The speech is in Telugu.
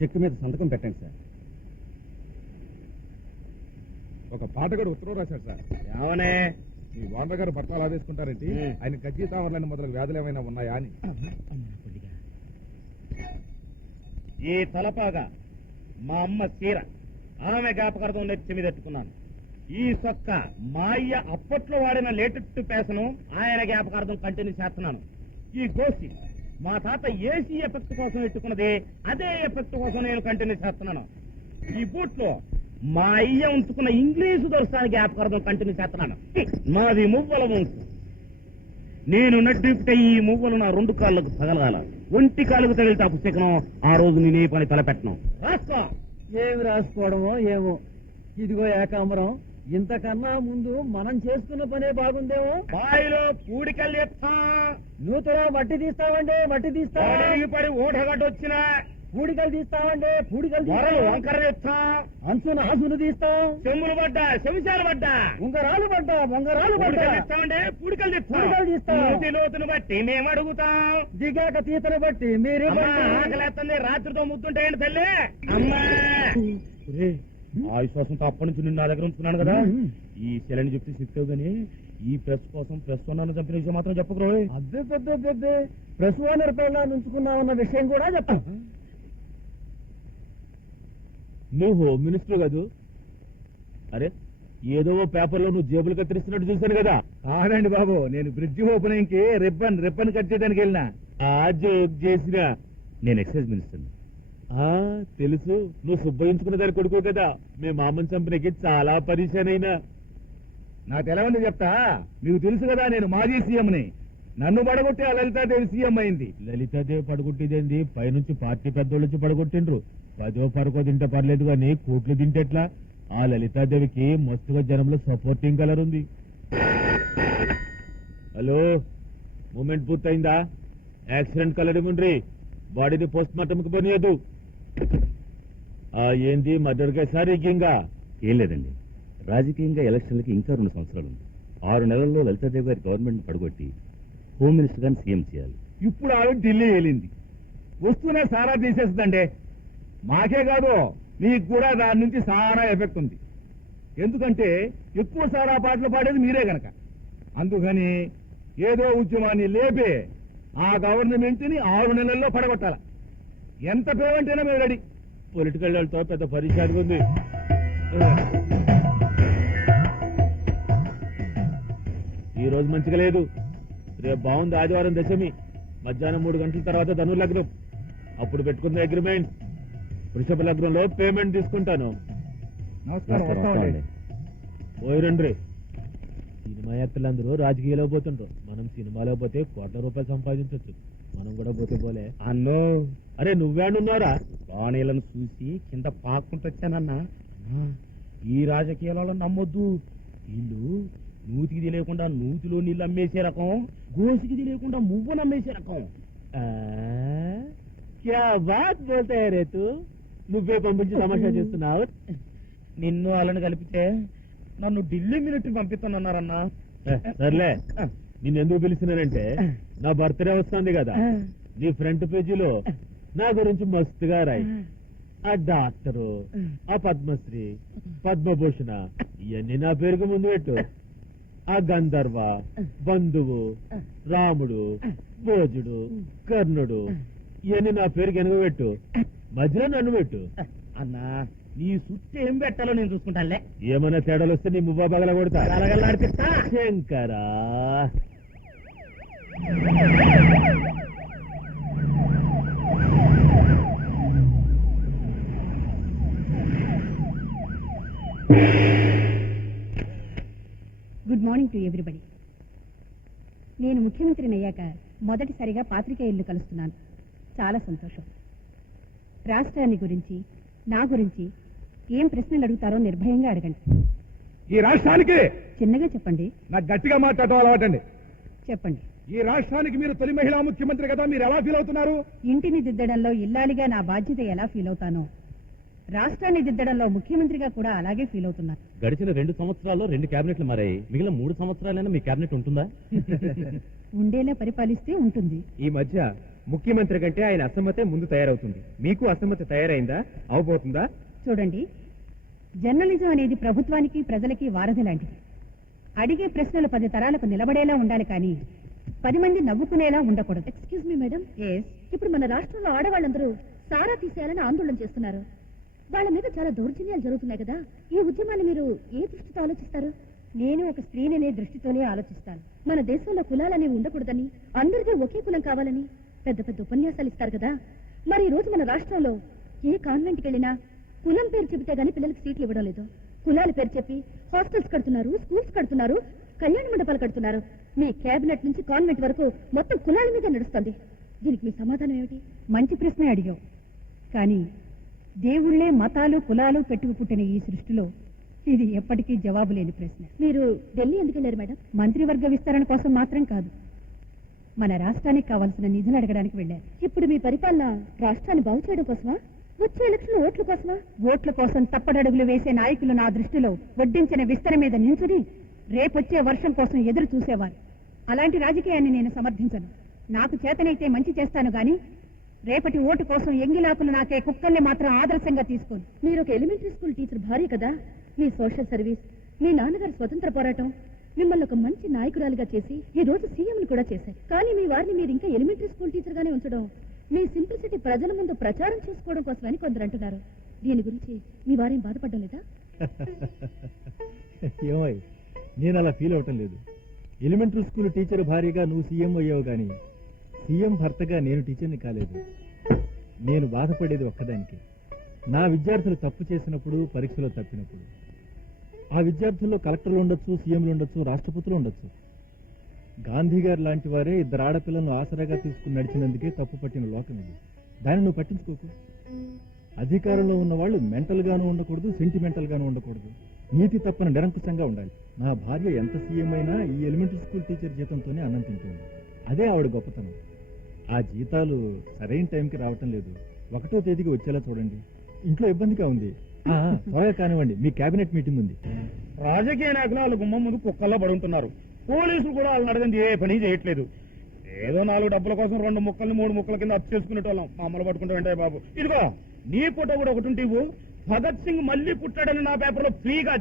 చెక్ మీద సంతకం పెట్టండి సార్. ఒక పాటగాడు ఉత్తరం రాశాడు సార్. ఏమనే? మీ ఓనర్ గారు బట్టలు ఆవేసుకుంటారేంటి? ఆయన గజ్జి తావర్లని మొదలగు వ్యాధులు ఏమైనా ఉన్నాయా అని. ఈ తలపాగా మా అమ్మ చీర, ఆమె జ్ఞాపకార్థం నెత్తి మీద ఎత్తుకున్నాను. ఈ సొక్క మా అయ్య అప్పట్లో వాడిన లేటెస్ట్ పేసను ఆయన జ్ఞాపకార్థం కంటిన్యూ చేస్తున్నాను. ఈ గోసి మా తాత ఏసీ ఎఫెక్ట్ కోసం ఎట్టుకున్నది, అదే ఎఫెక్ట్ కోసం నేను కంటిన్యూ చేస్తున్నాను. ఈ బూట్లో మా అయ్య ఉంచుకున్న ఇంగ్లీషు దర్శనానికి జ్ఞాపకార్థం కంటిన్యూ చేస్తున్నాను. నాది మువ్వల వంకు. నేను నడ్డిపితే ఈ మువ్వలు నా 2 కాళ్ళకు తగలగాల. ఒంటి కాళ్ళకు తగిలితే పుస్తకం ఆ రోజు నేనే పని తలపెట్టను. రాసుకో. ఏమి రాసుకోవడమో ఏమో. ఇదిగో ఏకాంబరం, ఇంతకన్నా ముందు మనం చేసుకున్న పనే బాగుందేమో. బాయిలో పూడికల్లి ఎత్తా, నూతలో మట్టి తీస్తామండి, మట్టి తీస్తా. పడి ఓటగడ్డ వచ్చిన పూడికలు తీస్తామండి, పూడికలు వరలు తీస్తాం. వంకర ఎత్తా, అంచున ఆసును తీస్తాం. చెమ్ములు పడ్డా, చెవిచాలు పడ్డా, ఉంగరాలు పడ్డా, బొంగరాలు పడ్డా. ఇస్తామంటే పూడికలు పూడికలు తీస్తాం. లోతును బట్టి మేము అడుగుతాం. దిగాక తీతను బట్టి మీరే ఆకలేస్తుంది. రాత్రితో ముద్దుంటే ఏంటి తల్లి? అమ్మా ఆ విశ్వాసంతో అప్పటి నుంచి నిన్ను నా దగ్గర ఉంచుకున్నాను కదా. ఈ శిలని చెప్తే చెప్తావు గానీ ఈ ప్రెస్ కోసం ప్రెస్ వన్నాను చంపిన విషయం మాత్రం చెప్పకరు. అబ్బే పెద్ద పెద్ద ప్రెస్ ఓనర్ పైన ఉంచుకున్నామన్న విషయం కూడా చెప్తాం. నువ్వు హోమ్ మినిస్టర్ కాదు? అరే ఏదో పేపర్లో నువ్వు జేబులు కత్తిరిస్తున్నట్టు చూశాను కదా. కాదండి బాబు, నేను బ్రిడ్జి ఓపెనింగ్ కి రిబ్బన్ కట్ చేయడానికి వెళ్ళినా. ఆ జోక్ చేసిన నేను ఎక్సైజ్ మినిస్టర్. తెలుసు, నువ్వు సుబ్బయించుకున్న దాని కొడుకు కదా. మేము మామని చంపినకి చాలా పరిశాన్ అయినా. నాకు తెలవంది చెప్తా. మీకు తెలుసు కదా నేను మాజీ సీఎంని. నన్ను పడగొట్టి ఆ లలితాదేవి సీఎం అయింది. లలితాదేవి పడగొట్టేదేంది? పైనుంచి పార్టీ పెద్దోళ్ళు వచ్చి పడగొట్టిండ్రు. 10 పరకో తింటే పర్లేదు కానీ కోట్లు తింటేట్లా? ఆ లలితాదేవికి మస్తుగా జనంలో సపోర్టింగ్ కలర్ ఉంది. హలో, మూమెంట్ పూర్తయిందా? యాక్సిడెంట్ కలర్ ఇవ్వండి. బాడీని పోస్ట్ మార్టం కి పనియదు. ఏంది మర్డర్ కేసా రిగ్గింగా? ఏం లేదండి, రాజకీయంగా ఎలక్షన్లకి ఇంకా 2 సంవత్సరాలు ఉంది. 6 నెలల్లో లలితాదేవి గారి గవర్నమెంట్ పడగొట్టి హోమ్ మినిస్టర్ గారిని సీఎం చేయాలి. ఇప్పుడు ఆవిడ ఢిల్లీ వెళ్ళింది. వస్తూనే సారా తీసేస్తుందండి. మాకే కాదు, మీకు కూడా దాని నుంచి సారా ఎఫెక్ట్ ఉంది. ఎందుకంటే ఎక్కువ సారా పాటలు పాడేది మీరే గనక. అందుకని ఏదో ఉద్యమాన్ని లేపే ఆ గవర్నమెంట్ ని 6 నెలల్లో పడగొట్టాల. ఎంత పేమెంట్ అయినా మేము రెడీ. పొలిటికల్ వాళ్ళతో పెద్ద పరిచయం ఉంది. ఈ రోజు మంచిగా లేదు. రేపు బాగుంది. ఆదివారం దశమి, మధ్యాహ్నం 3 గంటల తర్వాత ధనుర్లగ్నం. అప్పుడు పెట్టుకున్న అగ్రిమెంట్. వృషభ లగ్నంలో పేమెంట్ తీసుకుంటాను. నమస్కారం, వస్తామండి. పోయి రండి. సినిమా యాక్టర్లందరూ రాజకీయాలో పోతుండ్రు. మనం సినిమాలో పోతే కోట్ల రూపాయలు సంపాదించవచ్చు. మనం కూడా పోతే పోలే అన్నో. అరే నువ్వేడున్నారా? బాణీలను చూసి కింద పాక్కుంటూ వచ్చానన్నా. ఈ రాజకీయాలలో నమ్మొద్దు. వీళ్ళు నూతికి తెలియకుండా నూతిలో నీళ్ళు అమ్మేసే రకం, గోసికి తెలియకుండా మువ్వను అమ్మేసే రకం. క్యా బాత్ బోల్తా రేతు. నువ్వే పంపించి తమాషా చేస్తున్నావు. నిన్ను వాళ్ళని కలిపితే నన్ను ఢిల్లీ మిలిటరీ పంపిస్తానన్నారన్నా. సర్లే, నిన్నెందుకు పిలిచినానంటే నా బర్త్డే వస్తుంది కదా. నీ ఫ్రంట్ పేజీలో నా గురించి మస్తుగా రాయి. ఆ డాక్టరు, ఆ పద్మశ్రీ, పద్మభూషణ ఇవన్నీ నా పేరుకు ముందు పెట్టు. ఆ గంధర్వ, బంధువు, రాముడు, భోజుడు, కర్ణుడు ఇవన్నీ నా పేరుకి వెనుకబెట్టు. మధ్యలో నన్ను పెట్టు. అన్నా నీ సుట్టి ఏం పెట్టాలో నేను చూసుకుంటానులే. ఏమైనా తేడాలు వస్తే నీ మువ్వా బగల కొడతా. అడగలాడిపిస్తా. శంకరా, గుడ్ మార్నింగ్ టు ఎవ్రీబడి. నేను ముఖ్యమంత్రిని అయ్యాక మొదటిసారిగా పాత్రికేయులను కలుస్తున్నాను. చాలా సంతోషం. రాష్ట్రాన్ని గురించి, నా గురించి ఏం ప్రశ్నలు అడుగుతారో నిర్భయంగా అడగండి. ఈ రాష్ట్రానికి చిన్నగా చెప్పండి. నాకు గట్టిగా మాట్లాడటం అలవాటండి. చెప్పండి. ఈ రాష్ట్రానికి మీరు తొలి మహిళా ముఖ్యమంత్రి కదా, మీరు ఎలా ఫీల్ అవుతున్నారు? ఇంటిని దిద్దడంలో ఇల్లాలిగా నా బాధ్యత ఎలా ఫీల్ అవుతానో, రాష్ట్రాన్ని దిద్దడంలో ముఖ్యమంత్రిగా కూడా అలాగే ఫీల్ అవుతున్నాను. గడిచిన 2 సంవత్సరాల్లో 2 క్యాబినెట్లు మారాయి. మిగిలిన 3 సంవత్సరాలైనా మీ క్యాబినెట్ ఉంటుందా? ఉండేలా పరిపాలిస్తే ఉంటుంది. ఈ మధ్య ముఖ్యమంత్రి కంటే ఆయన అసమ్మతే ముందు తయారవుతుంది. మీకు అసమ్మతి తయారైందా? అవబోతుందా? చూడండి, జర్నలిజం అనేది ప్రభుత్వానికి ప్రజలకి వారధి లాంటిది. అడిగే ప్రశ్నలు 10 తరాలకు నిలబడేలా ఉండాలి కానీ 10 మంది నవ్వుకునేలా ఉండకూడదు. ఎక్స్క్యూజ్ మీ మేడం, ఇప్పుడు మన రాష్ట్రంలో ఆడవాళ్ళందరూ సారా తీసేయాలని ఆందోళన చేస్తున్నారు. వాళ్ళ మీద చాలా దౌర్జన్యాలు జరుగుతున్నాయి కదా, ఈ ఉద్యమాన్ని మీరు ఏ దృష్టితో ఆలోచిస్తారు? నేను ఒక స్త్రీననే దృష్టితోనే ఆలోచిస్తాను. మన దేశంలో కులాలనేవి ఉండకూడదని, అందరికీ ఒకే కులం కావాలని పెద్ద పెద్ద ఉపన్యాసాలు ఇస్తారు కదా. మరి ఈ రోజు మన రాష్ట్రంలో ఏ కాన్వెంట్కి వెళ్ళినా కులం పేరు చెబితే గానీ పిల్లలకి సీట్లు ఇవ్వడం లేదు. కులాల పేరు చెప్పి హాస్టల్స్ కడుతున్నారు, స్కూల్స్ కడుతున్నారు, కళ్యాణ మండపాలు కడుతున్నారు. మీ కేబినెట్ నుంచి కాన్వెంట్ వరకు మొత్తం కులాల మీద నడుస్తుంది. దీనికి మీ సమాధానం ఏమిటి? మంచి ప్రశ్నే అడిగావు. కానీ దేవుళ్లే మతాలు కులాలు పెట్టుకు పుట్టిన ఈ సృష్టిలో ఇది ఎప్పటికీ జవాబు లేని ప్రశ్న. మీరు ఢిల్లీ ఎందుకు వెళ్ళారు మేడం? మంత్రివర్గ విస్తరణ కోసం మాత్రం కాదు, మన రాష్ట్రానికి కావాల్సిన నిధులు అడగడానికి వెళ్ళారు. ఇప్పుడు మీ పరిపాలన రాష్ట్రాన్ని బాగు చేయడం కోసమా, వచ్చే ఎలక్షన్ ఓట్ల కోసమా? ఓట్ల కోసం తప్పడడుగులు వేసే నాయకులు నా దృష్టిలో వడ్డించిన విస్తర మీద నించుని రేపొచ్చే వర్షం కోసం ఎదురు చూసేవారు. అలాంటి రాజకీయాన్ని నేను సమర్థించను. నాకు చేతనైతే మంచి చేస్తాను గాని రేపటి ఓటు కోసం ఎంగిలాకులు నాకే కుక్కల్ని మాత్రం ఆదర్శంగా తీసుకోను. మీరు ఒక ఎలిమెంటరీ స్కూల్ టీచర్ భార్య కదా. మీ సోషల్ సర్వీస్, మీ నాన్నగారి స్వతంత్ర పోరాటం మిమ్మల్ని ఒక మంచి నాయకురాలిగా చేసి ఈ రోజు సీఎంని కూడా చేశారు. కానీ మీ వారిని మీరు ఇంకా ఎలిమెంటరీ స్కూల్ టీచర్ గానే ఉంచడం మీ సింప్లిసిటీ ప్రజల ముందు ప్రచారం చేసుకోవడం కోసమని కొందరు అంటున్నారు. దీని గురించి మీ వారేం బాధపడడం లేదా? ఏమై, నేను అలా ఫీల్ అవటం లేదు. ఎలిమెంటరీ స్కూల్ టీచర్ భార్యగా నువ్వు సీఎం అయ్యావు కానీ సీఎం భర్తగా నేను టీచర్ని కాలేదు. నేను బాధపడేది ఒక్కదానికి, నా విద్యార్థులు తప్పు చేసినప్పుడు, పరీక్షలో తప్పినప్పుడు. ఆ విద్యార్థుల్లో కలెక్టర్లు ఉండొచ్చు, సీఎంలు ఉండొచ్చు, రాష్ట్రపతులు ఉండొచ్చు. గాంధీ గారు లాంటి వారే 2 ఆడపిల్లలను ఆసరాగా తీసుకుని నడిచినందుకే తప్పు పట్టిన లోకం ఇది. దాన్ని నువ్వు పట్టించుకోకు. అధికారంలో ఉన్న వాళ్ళు మెంటల్ గాను ఉండకూడదు, సెంటిమెంటల్ గాను ఉండకూడదు. నీతి తప్పన నిరంకుశంగా ఉండాలి. నా భార్య ఎంత సీఎం అయినా ఈ ఎలిమెంటరీ స్కూల్ టీచర్ జీతంతోనే అన్నం తింటుంది. అదే ఆవిడ గొప్పతనం. ఆ జీతాలు సరైన టైంకి రావటం లేదు. 1వ తేదీకి వచ్చేలా చూడండి. ఇంట్లో ఇబ్బందిగా ఉంది. త్వరగా కానివ్వండి, మీ కేబినెట్ మీటింగ్ ఉంది. రాజకీయ నాయకులు వాళ్ళ గుమ్మం ముందు కుక్కల్లో పడుంటున్నారు. పోలీసులు కూడా వాళ్ళని అడగని ఏ పని చేయట్లేదు. ఏదో 4 డబ్బుల కోసం 2 ముక్కల్ని 3 ముక్కల కింద అచ్చు చేసుకునేటోళ్ళం. మా అమ్మలు పట్టుకుంటూ వెంటాయి బాబు. ఇదిగో నీ ఫోటో కూడా ఒకటి ఉంటే భగత్ సింగ్ మళ్ళీ పుట్టాడని నా పేపర్లో ఫ్రీగా